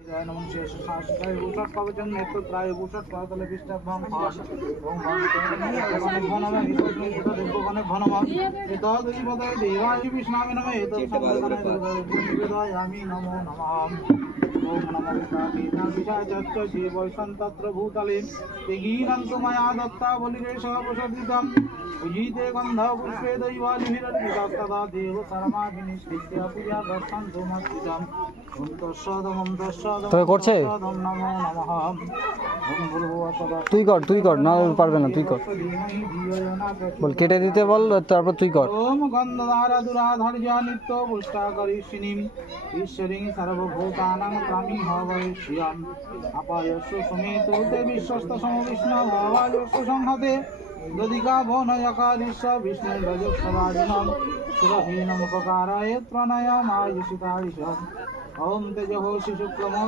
নমঃ শেষ শাস্ত্রায় ভূষট কবচং নেত্রত্রায় ভূষট করতলে পৃষ্ঠভং ভাস ওম ভগবানে ভনমঃ বিষ্ণু দেবগণে ভনমঃ এতদ্ পদে দেবায় বিষ্ণামে নমঃ এতদ্ সম্পদায় আমি নমো নমঃ ওম নমঃ বিষ্ণামে বিশাচচ্চ জীবৈষণ তত্র ভূতলে তেগীনন্ত ময়া দত্তা বলিরেশ প্রসাদিতম উজিতে গন্ধ পুষ্পে দৈবালিভিরর্পিতস্তদা দেব শর্মা বিনিষ্ঠিত্য পূজা দর্শন্তু মস্তিতম ওম তৎসৎ তোকে করছে? নমো নমঃ ওম ভূর্ভুবঃ স্বঃ তুই কর না পারবে না, তুই কর, বল কেটে দিতে বল, তারপর তুই কর। ওম গন্ধধারা দুরাধার্যা নিত্য পুষ্টা করিষ্যিনীম ঈশ্বরীং সর্বভূতানাং ত্রামিং হবৈষ্যম আপায়স্য সমেতো তে বিশ্বস্ত সমবিষ্ণু ভবায়স্য সংহতে দধিকা ভনয়কারিষ্য বিষ্ণু রজস্বভাজিনম সুরহীনম উপকারায় প্রণয়ামায় শিতারিষম ওম তেজহো শিশুক্রম